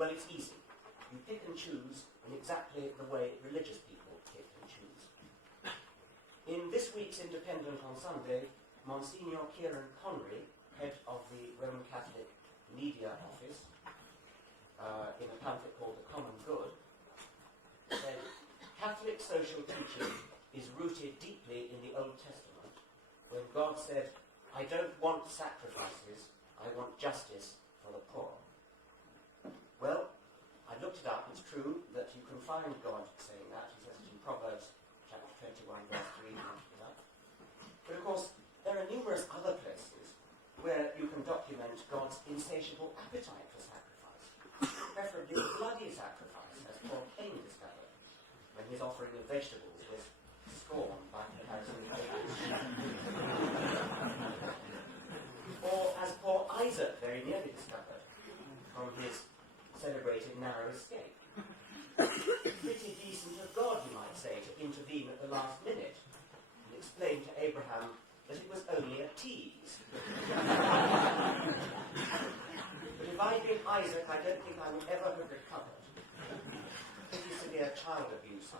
Well, it's easy. You pick and choose in exactly the way religious people pick and choose. In this week's Independent on Sunday, Monsignor Kieran Connery, head of the Roman Catholic Media Office, in a pamphlet called The Common Good, said, Catholic social teaching is rooted deeply in the Old Testament, when God said, I don't want sacrifices, I want justice for the poor. Well, I looked it up. It's true that you can find God saying that. He says it in Proverbs chapter 21, verse 3. But of course, there are numerous other places where you can document God's insatiable appetite for sacrifice, preferably bloody sacrifice, as poor Cain discovered when his offering of vegetables was scorned by comparison with Abel's. Or as poor Isaac very nearly discovered from his celebrated narrow escape. Pretty decent of God, you might say, to intervene at the last minute and explain to Abraham that it was only a tease. But if I'd been Isaac, I don't think I would ever have recovered. Pretty severe child abuse.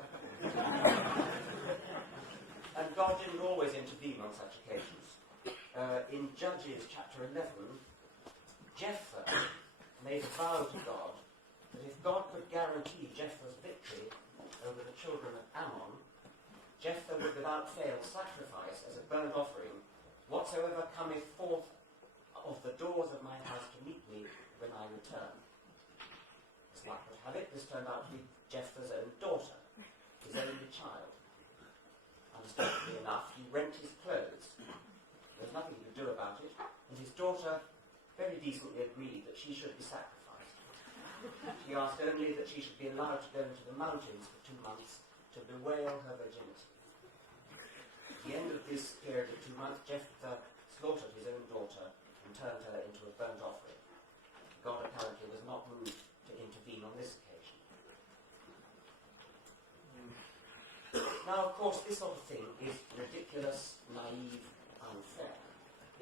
And God didn't always intervene on such occasions. In Judges chapter 11, Jephthah made a vow to God that if God could guarantee Jephthah's victory over the children of Ammon, Jephthah would without fail sacrifice as a burnt offering whatsoever cometh forth of the doors of my house to meet me when I return. As luck would have it, this turned out to be Jephthah's own daughter, his only child. Understandably enough, he rent his clothes. There was nothing he could do about it, and his daughter very decently agreed that she should be sacrificed. She asked only that she should be allowed to go into the mountains for 2 months to bewail her virginity. At the end of this period of 2 months, Jephthah slaughtered his own daughter and turned her into a burnt offering. God apparently was not moved to intervene on this occasion. Now, of course, this sort of thing is ridiculous, naive, unfair.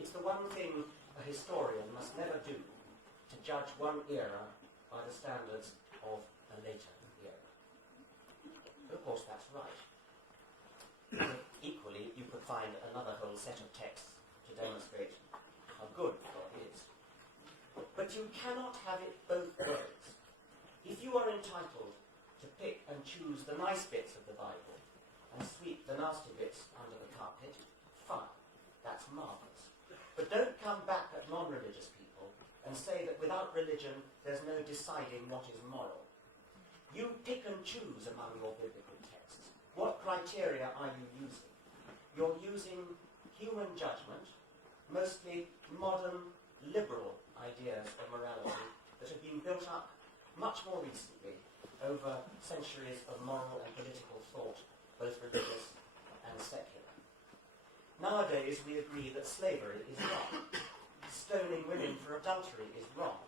It's the one thing a historian must never do, to judge one era by the standards of a later era. But of course that's right. Equally, you could find another whole set of texts to demonstrate how good God is. But you cannot have it both ways. If you are entitled to pick and choose the nice bits of the Bible and sweep the nasty bits under the carpet, fine, that's marvellous. But don't come back at non-religious people and say that without religion there's no deciding what is moral. You pick and choose among your biblical texts. What criteria are you using? You're using human judgment, mostly modern, liberal ideas of morality that have been built up much more recently over centuries of moral and political thought, both religious and secular. Nowadays, we agree that slavery is wrong. Stoning women for adultery is wrong.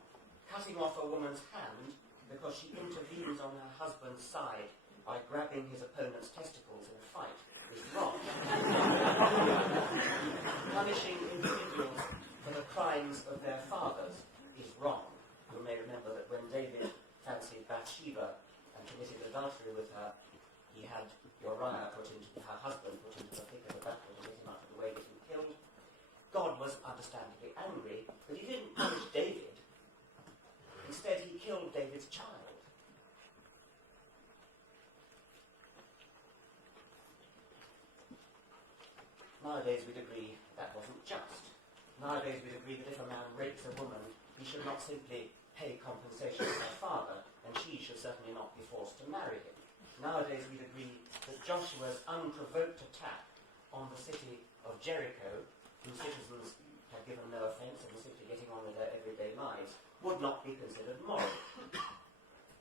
Cutting off a woman's hand because she intervenes on her husband's side by grabbing his opponent's testicles in a fight is wrong. Punishing individuals for the crimes of their fathers is wrong. You may remember that when David fancied Bathsheba and committed adultery with her, he had Uriah her husband put into the thick of the battle to get him out of the way, get him killed. God was understandably angry, but he didn't punish David. Instead, he killed David's child. Nowadays, we'd agree that wasn't just. Nowadays, we'd agree that if a man rapes a woman, he should not simply pay compensation to her father, and she should certainly not be forced to marry him. Nowadays, we'd agree that Joshua's unprovoked attack on the city of Jericho, whose citizens had given no offence and were simply getting on with their everyday lives, would not be considered moral.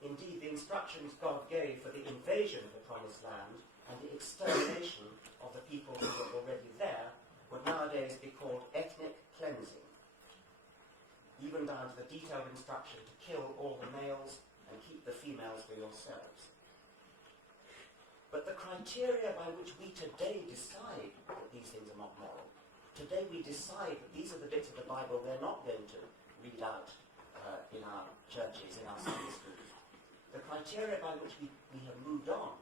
Indeed, the instructions God gave for the invasion of the Promised Land and the extermination of the people who were already there would nowadays be called ethnic cleansing, even down to the detailed instruction to kill all the males and keep the females for yourselves. But the criteria by which we today decide that these things are not moral, today we decide that these are the bits of the Bible we're not going to read out in our churches, in our Sunday schools, the criteria by which we have moved on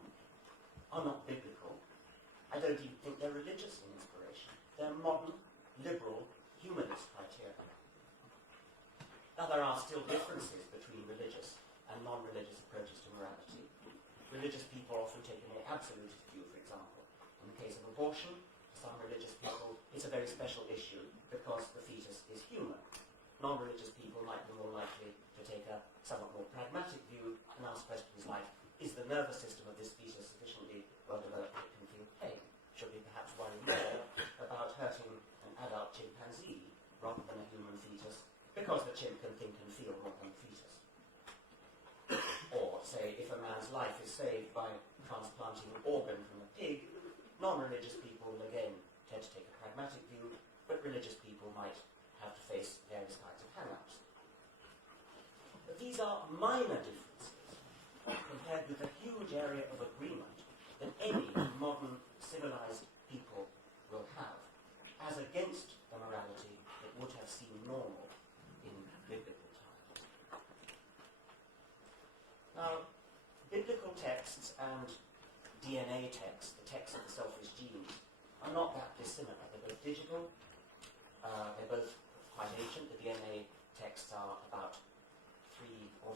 are not biblical. I don't even think they're religious in inspiration. They're modern, liberal, humanist criteria. Now, there are still differences between religious and non-religious approaches to morality. Religious people often take a more absolutist view, for example. In the case of abortion, for some religious people, it's a very special issue because the fetus is human. Non-religious people might be more likely to take a somewhat more pragmatic view and ask questions like, is the nervous system of this fetus sufficiently well developed that it can feel pain? Should we perhaps worry more about hurting an adult chimpanzee rather than a human fetus because the chimp can think and feel more than the fetus? Or, say, if a man's life is saved by transplanting an organ from a pig, non-religious people will again tend to take a pragmatic view, but religious people might have to face various kinds of hang-ups. But these are minor differences compared with the huge area of agreement that any modern civilized people will have, as against the morality that would have seemed normal in biblical times. Now, biblical texts and DNA texts, the texts of the selfish genes, are not that dissimilar. They're both digital, they're both quite ancient. The DNA texts are about 3,000 or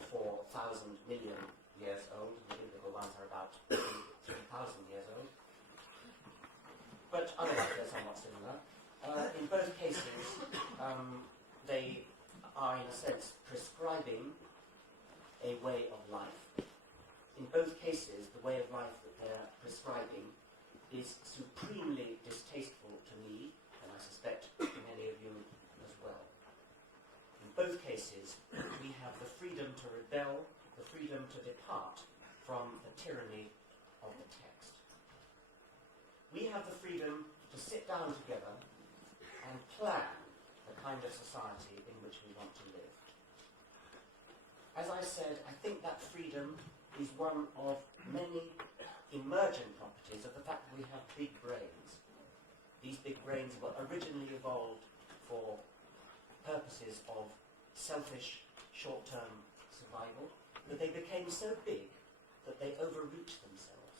4,000 million years old, and the biblical ones are about 3,000 years old. But otherwise they're somewhat similar. In both cases, they are in a sense prescribing a way of life. In both cases, the way of life that they're prescribing is supremely distasteful to me, and I suspect to many of you as well. In both cases, we have the freedom to rebel, the freedom to depart from the tyranny of the text. We have the freedom to sit down together and plan the kind of society in which we want to live. As I said, I think that freedom is one of many emergent properties of the fact that we have big brains. These big brains were originally evolved for purposes of selfish, short-term survival, but they became so big that they overreached themselves.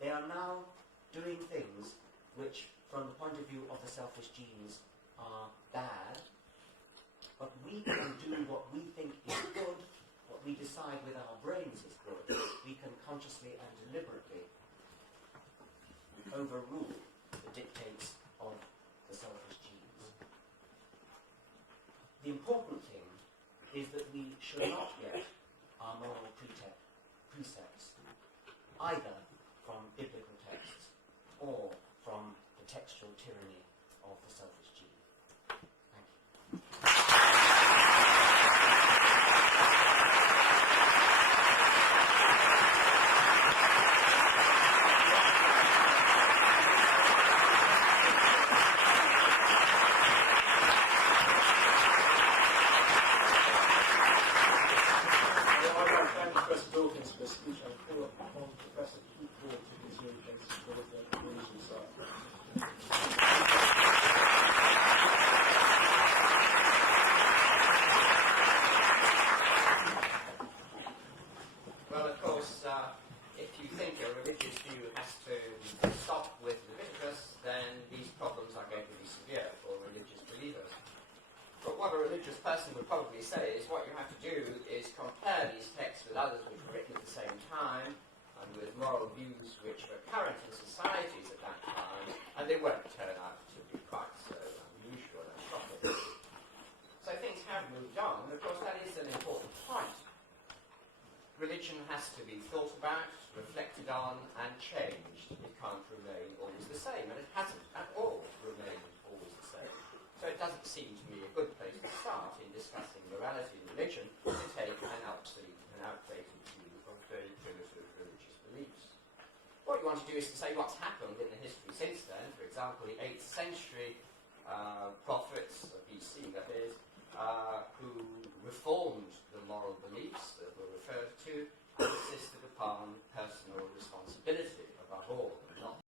They are now doing things which, from the point of view of the selfish genes, are bad, but we can do what we think is good, what we decide with our brains is good. We can consciously and deliberately overrule the dictates of the selfish genes. The important thing is that we should not get our moral precepts either from biblical texts or from the textual tyranny of the selfish gene. Thank you. Professor Dawkins for this speech. I call upon Professor Keith Ward to resume his conclusion slide. Well, of course, if you think a religious view has to stop with Leviticus, then these problems are going to be severe for religious believers. But what a religious person would probably say is what you have to do is compare these texts with others which were written at the same time and with moral views which were current in societies at that time, and they won't turn out to be quite so unusual and shocking. So things have moved on, and of course that is an important point. Religion has to be thought about, reflected on, and changed. It can't remain always the same, and it hasn't at all remained always the same. So it doesn't seem to me a good place to start in discussing morality and religion to take an obsolete and outdated view of very primitive religious beliefs. What you want to do is to say what's happened